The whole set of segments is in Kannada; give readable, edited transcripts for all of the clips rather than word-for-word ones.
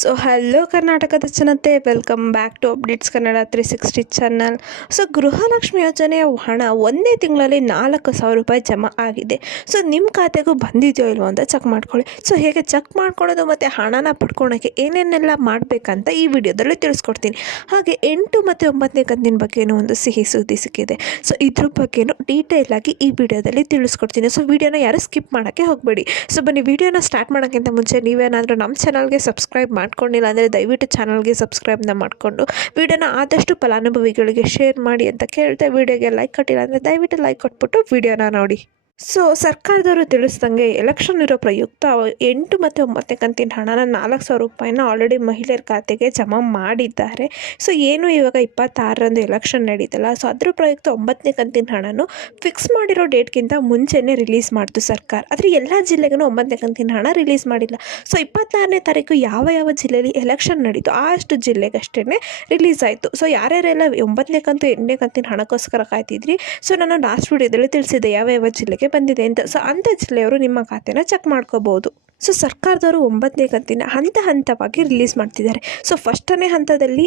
ಸೊ ಹಲೋ ಕರ್ನಾಟಕದ ಜನತೆ, welcome back to updates Kannada 360 channel. So Gruhalakshmi ಯೋಜನೆಯ ಹಣ ಒಂದೇ ತಿಂಗಳಲ್ಲಿ 4,000 ರೂಪಾಯಿ ಜಮಾ ಆಗಿದೆ. ಸೊ ನಿಮ್ಮ ಖಾತೆಗೂ ಬಂದಿದೆಯೋ ಇಲ್ವೋ ಅಂತ ಚೆಕ್ ಮಾಡ್ಕೊಳ್ಳಿ. ಸೊ ಹೇಗೆ ಚೆಕ್ ಮಾಡ್ಕೊಳ್ಳೋದು ಮತ್ತು ಹಣನ ಪಡ್ಕೊಳ್ಳೋಕ್ಕೆ ಏನೇನೆಲ್ಲ ಮಾಡಬೇಕಂತ ಈ ವಿಡಿಯೋದಲ್ಲಿ ತಿಳಿಸ್ಕೊಡ್ತೀನಿ. ಹಾಗೆ 8 ಮತ್ತು 9ನೇ ಕಂತಿನ ಬಗ್ಗೆನೂ ಒಂದು ಸಿಹಿ ಸುದ್ದಿ ಸಿಕ್ಕಿದೆ. ಸೊ ಇದ್ರ ಬಗ್ಗೆನೂ ಡೀಟೇಲ್ ಆಗಿ ಈ ವಿಡಿಯೋದಲ್ಲಿ ತಿಳಿಸ್ಕೊಡ್ತೀನಿ. ಸೊ ವಿಡಿಯೋನ ಯಾರು ಸ್ಕಿಪ್ ಮಾಡೋಕ್ಕೆ ಹೋಗಬೇಡಿ. ಸೊ ಬನ್ನಿ, ವಿಡಿಯೋನ ಸ್ಟಾರ್ಟ್ ಮಾಡೋಕ್ಕಿಂತ ಮುಂಚೆ ನೀವೇನಾದರೂ ನಮ್ಮ ಚಾನಲ್ಗೆ ಸಬ್ಸ್ಕ್ರೈಬ್ ಮಾಡ್ಕೊಂಡಿಲ್ಲ ಅಂದರೆ ದಯವಿಟ್ಟು ಚಾನಲ್ಗೆ ಸಬ್ಸ್ಕ್ರೈಬ್ನ ಮಾಡಿಕೊಂಡು ವಿಡಿಯೋನ ಆದಷ್ಟು ಫಲಾನುಭವಿಗಳಿಗೆ ಶೇರ್ ಮಾಡಿ ಅಂತ ಕೇಳ್ತಾ, ವಿಡಿಯೋಗೆ ಲೈಕ್ ಕೊಟ್ಟಿಲ್ಲ ಅಂದರೆ ದಯವಿಟ್ಟು ಲೈಕ್ ಕೊಟ್ಬಿಟ್ಟು ವಿಡಿಯೋನ ನೋಡಿ. ಸೊ ಸರ್ಕಾರದವರು ತಿಳಿಸ್ದಂಗೆ ಎಲೆಕ್ಷನ್ ಇರೋ ಪ್ರಯುಕ್ತ 8 ಮತ್ತು 9ನೇ ಕಂತಿನ ಹಣನ 4,000 ರೂಪಾಯಿನ ಆಲ್ರೆಡಿ ಮಹಿಳೆಯರ ಖಾತೆಗೆ ಜಮಾ ಮಾಡಿದ್ದಾರೆ. ಸೊ ಏನು ಇವಾಗ 26ರಂದು ಎಲೆಕ್ಷನ್ ನಡೀತಲ್ಲ, ಸೊ ಅದ್ರ ಪ್ರಯುಕ್ತ 9ನೇ ಕಂತಿನ ಹಣನು ಫಿಕ್ಸ್ ಮಾಡಿರೋ ಡೇಟ್ಗಿಂತ ಮುಂಚೆನೇ ರಿಲೀಸ್ ಮಾಡ್ತು ಸರ್ಕಾರ. ಆದರೆ ಎಲ್ಲ ಜಿಲ್ಲೆಗೂ 9ನೇ ಕಂತಿನ ಹಣ ರಿಲೀಸ್ ಮಾಡಿಲ್ಲ. ಸೊ 26ನೇ ತಾರೀಕು ಯಾವ ಜಿಲ್ಲೆಯಲ್ಲಿ ಎಲೆಕ್ಷನ್ ನಡೀತು ಅಷ್ಟು ಜಿಲ್ಲೆಗಷ್ಟೇ ರಿಲೀಸ್ ಆಯಿತು. ಸೊ ಯಾರ್ಯಾರೆಲ್ಲ 9ನೇ ಕಂತು 8ನೇ ಕಂತಿನ ಹಣಕ್ಕೋಸ್ಕರ ಕಾಯ್ತಿದ್ರಿ, ಸೊ ನಾನು ಲಾಸ್ಟ್ ವಿಡಿಯೋದಲ್ಲಿ ತಿಳಿಸಿದ್ದೆ ಯಾವ ಜಿಲ್ಲೆಗೆ ಬಂದಿದೆ ಅಂತ. ಸೊ ಅಂಥ ಜಿಲ್ಲೆಯವರು ನಿಮ್ಮ ಖಾತೆನ ಚೆಕ್ ಮಾಡ್ಕೋಬಹುದು. ಸೊ ಸರ್ಕಾರದವರು 9ನೇ ಕಂತಿನ ಹಂತವಾಗಿ ರಿಲೀಸ್ ಮಾಡ್ತಿದ್ದಾರೆ. ಸೊ ಫಸ್ಟನೇ ಹಂತದಲ್ಲಿ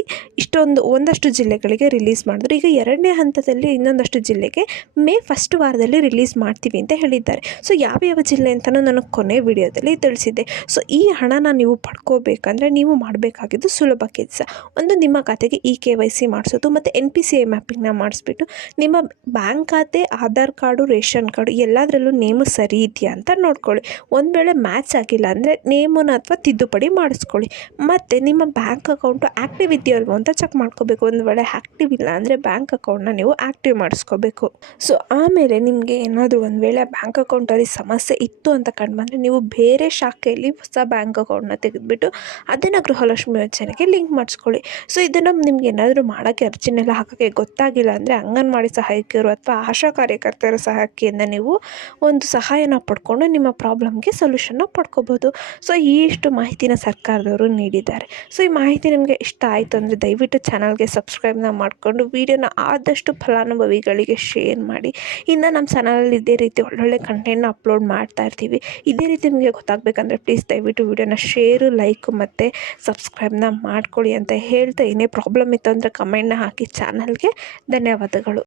ಒಂದಷ್ಟು ಜಿಲ್ಲೆಗಳಿಗೆ ರಿಲೀಸ್ ಮಾಡಿದ್ರು. ಈಗ 2ನೇ ಹಂತದಲ್ಲಿ ಇನ್ನೊಂದಷ್ಟು ಜಿಲ್ಲೆಗೆ ಮೇ ಫಸ್ಟ್ ವಾರದಲ್ಲಿ ರಿಲೀಸ್ ಮಾಡ್ತೀವಿ ಅಂತ ಹೇಳಿದ್ದಾರೆ. ಸೊ ಯಾವ ಜಿಲ್ಲೆ ಅಂತಲೂ ನಾನು ಕೊನೆ ವಿಡಿಯೋದಲ್ಲಿ ತಿಳಿಸಿದ್ದೆ. ಸೊ ಈ ಹಣನ ನೀವು ಪಡ್ಕೋಬೇಕಂದ್ರೆ ನೀವು ಮಾಡಬೇಕಾಗಿದ್ದು ಸುಲಭ ಕೆಲಸ. ಒಂದು, ನಿಮ್ಮ ಖಾತೆಗೆ KYC ಮಾಡಿಸೋದು ಮತ್ತು NPCI ಮ್ಯಾಪಿಂಗ್ನ ಮಾಡಿಸ್ಬಿಟ್ಟು ನಿಮ್ಮ ಬ್ಯಾಂಕ್ ಖಾತೆ, ಆಧಾರ್ ಕಾರ್ಡು, ರೇಷನ್ ಕಾರ್ಡು ಎಲ್ಲದರಲ್ಲೂ ನೇಮು ಸರಿ ಇದೆಯಾ ಅಂತ ನೋಡ್ಕೊಳ್ಳಿ. ಒಂದು ವೇಳೆ ಮ್ಯಾಚ್ ಆಗಿಲ್ಲ ಅಂದರೆ ನೇಮನ್ನು ಅಥವಾ ತಿದ್ದುಪಡಿ ಮಾಡಿಸ್ಕೊಳ್ಳಿ. ಮತ್ತು ನಿಮ್ಮ ಬ್ಯಾಂಕ್ ಅಕೌಂಟು ಆ್ಯಕ್ಟಿವ್ ಇದೆಯೋ ಅಲ್ವೋ ಅಂತ ಚೆಕ್ ಮಾಡ್ಕೋಬೇಕು. ಒಂದು ವೇಳೆ ಆ್ಯಕ್ಟಿವ್ ಇಲ್ಲ ಅಂದರೆ ಬ್ಯಾಂಕ್ ಅಕೌಂಟ್ನ ನೀವು ಆ್ಯಕ್ಟಿವ್ ಮಾಡಿಸ್ಕೋಬೇಕು. ಸೊ ಆಮೇಲೆ ನಿಮಗೆ ಏನಾದರೂ ಒಂದು ವೇಳೆ ಬ್ಯಾಂಕ್ ಅಕೌಂಟಲ್ಲಿ ಸಮಸ್ಯೆ ಇತ್ತು ಅಂತ ಕಂಡುಬಂದರೆ ನೀವು ಬೇರೆ ಶಾಖೆಯಲ್ಲಿ ಹೊಸ ಬ್ಯಾಂಕ್ ಅಕೌಂಟ್ನ ತೆಗೆದುಬಿಟ್ಟು ಅದನ್ನು ಗೃಹಲಕ್ಷ್ಮಿ ಯೋಜನೆಗೆ ಲಿಂಕ್ ಮಾಡಿಸ್ಕೊಳ್ಳಿ. ಸೊ ಇದನ್ನು ನಿಮ್ಗೆ ಏನಾದರೂ ಮಾಡೋಕ್ಕೆ ಅರ್ಜಿನೆಲ್ಲ ಹಾಕೋಕ್ಕೆ ಗೊತ್ತಾಗಿಲ್ಲ ಅಂದರೆ ಅಂಗನವಾಡಿ ಸಹಾಯಕಿಯರು ಅಥವಾ ಆಶಾ ಕಾರ್ಯಕರ್ತರ ಸಹಾಯಕಿಯಿಂದ ನೀವು ಒಂದು ಸಹಾಯನ ಪಡ್ಕೊಂಡು ನಿಮ್ಮ ಪ್ರಾಬ್ಲಮ್ಗೆ ಸೊಲ್ಯೂಷನ್ನ ಪಡ್ಕೋಬೋದು. ಸೊ ಇಷ್ಟು ಮಾಹಿತಿನ ಸರ್ಕಾರದವರು ನೀಡಿದ್ದಾರೆ. ಸೊ ಈ ಮಾಹಿತಿ ನಿಮಗೆ ಇಷ್ಟ ಆಯಿತು ಅಂದರೆ ದಯವಿಟ್ಟು ಚಾನಲ್ಗೆ ಸಬ್ಸ್ಕ್ರೈಬ್ನ ಮಾಡಿಕೊಂಡು ವಿಡಿಯೋನ ಆದಷ್ಟು ಫಲಾನುಭವಿಗಳಿಗೆ ಶೇರ್ ಮಾಡಿ. ಇನ್ನು ನಮ್ಮ ಚಾನಲಲ್ಲಿ ಇದೇ ರೀತಿ ಒಳ್ಳೊಳ್ಳೆ ಕಂಟೆಂಟ್ನ ಅಪ್ಲೋಡ್ ಮಾಡ್ತಾ ಇರ್ತೀವಿ. ಇದೇ ರೀತಿ ನಿಮಗೆ ಗೊತ್ತಾಗಬೇಕಂದ್ರೆ ಪ್ಲೀಸ್ ದಯವಿಟ್ಟು ವಿಡಿಯೋನ ಶೇರು, ಲೈಕ್ ಮತ್ತು ಸಬ್ಸ್ಕ್ರೈಬ್ನ ಮಾಡ್ಕೊಳ್ಳಿ ಅಂತ ಹೇಳ್ತಾ, ಏನೇ ಪ್ರಾಬ್ಲಮ್ ಇತ್ತು ಅಂದರೆ ಕಮೆಂಟ್ನ ಹಾಕಿ. ಚಾನಲ್ಗೆ ಧನ್ಯವಾದಗಳು.